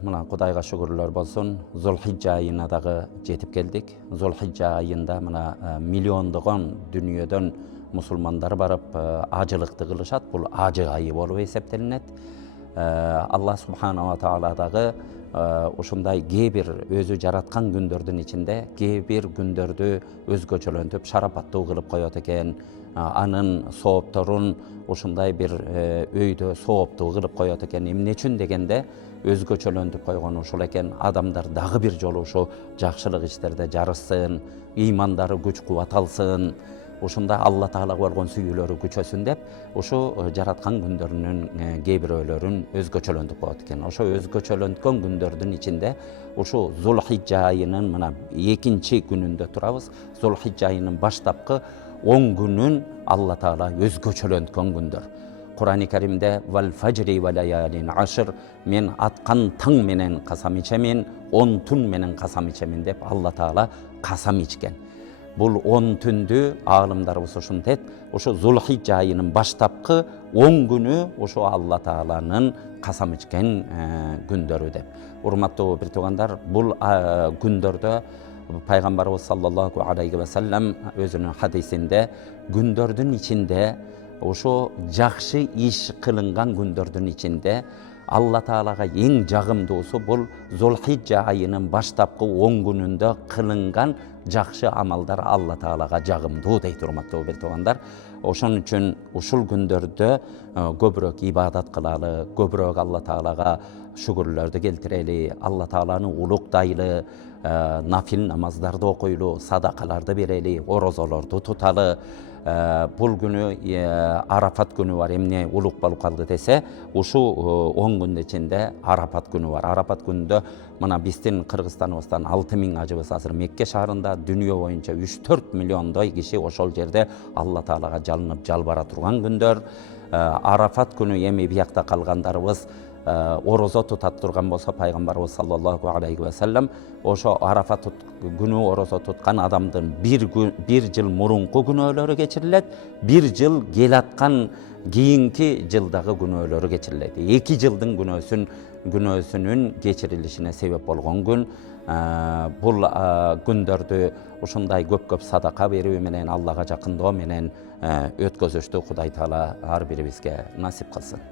Мына Құдайға шүгірлер болсын, Зулхиджа айына дағы жетіп келдік. Зулхиджа айында мына миллиондаған дүниеден мұсылмандар барып ажылықты қылышат. Бұл ажы айы болып есептелінеді. Алла Субханала Таала дағы ушундай кейбір өзі жаратқан күндердің içinde кейбір күндерді өзгөчөлөнтүп шарапаттуу кылып коёт экен. Анын соопторун ушундай бир өйдө сооптуу кылып коёт экен. Эмне үчүн дегенде өзгөчөлөнтүп койгону ушул экен. Адамдар дагы бир жолу ушу жакшылык иштерде жарышсын, ыймандары күч кубат алсын, ушунда Алла Таалага болгон сүйүүлөрү күчөсүн деп, ушу жараткан күндөрүнүн кээ бирөөлөрүн өзгөчөлөнтүп коет экен. Ошо өзгөчөлөнткөн күндөрдүн ичинде ушу Зулхиджа айынын мына 2-чи күнүндө турабыз. Зулхиджа айынын баштапкы 10 күнүн Алла Таала өзгөчөлөнткөн күндөр. Kur'an-ı Kerim'de vel fecri ve layalin aşır, men atkan taң menen kasam içemin, 10 tün menen kasam içemin dep Allah Taala kasam içken. Bul 10 tündü ağlımdarыбыз ушунтет, ошо Зулхиджа айынын баштапкы 10 күнү ошо Алла Тааланын касам ичкен күндөрү деп. Урматтуу бир туугандар, бул күндөрдө Пайгамбарыбыз саллаллаху алейхи ва саллям өзүнүн хадисинде күндөрдүн ичинде ошо жакшы иш кылынган күндөрдүн ичинде Алла Таалага эң жагымдуусу бул Зулхиджа айынын баштапкы 10 күнүндө кылынган жакшы амалдар Алла Таалага жагымдуу дейт, урматтуу бир туугандар. Ошон үчүн ушул күндөрдө көбүрөөк ибадат кылалы, көбүрөөк Алла Таалага шүгүрлөрдү келтирели, Алла Тааланы улуктайлы, нафил намаздарды окуйлу, садакаларды берели, орозолорду туталы. Бул күнү Арафат күнү бар. Эмне улук болуп калды десе, ушу 10 күндүн ичинде Арафат күнү бар. Арафат күнүндө мына биздин Кыргызстаныбыздан 6000 ажыбыз азыр Мекке шаарында, дүйнө боюнча 3-4 миллиондой киши ошол жерде Алла Таалага жалынып жалбара турган күндөр. Арафат күнү эми биякта калгандарыбыз орозо тутат турган болсо, Пайгамбарыбыз саллаллаху алейхи ва саллям ошо Арафат күнү орозо туткан адамдын бир жыл мурунку күнөөлөрү кечирилет, бир жыл келаткан кийинки жылдагы күнөөлөрү кечирилет. 2 жылдын күнөөсүнүн кечирилишине себеп болгон күн. Бул күндөрдү ушундай көп садака берүү менен, Аллага жакындоо менен өткөзүштү Кудай Таала ар бирибизге насип кылсын.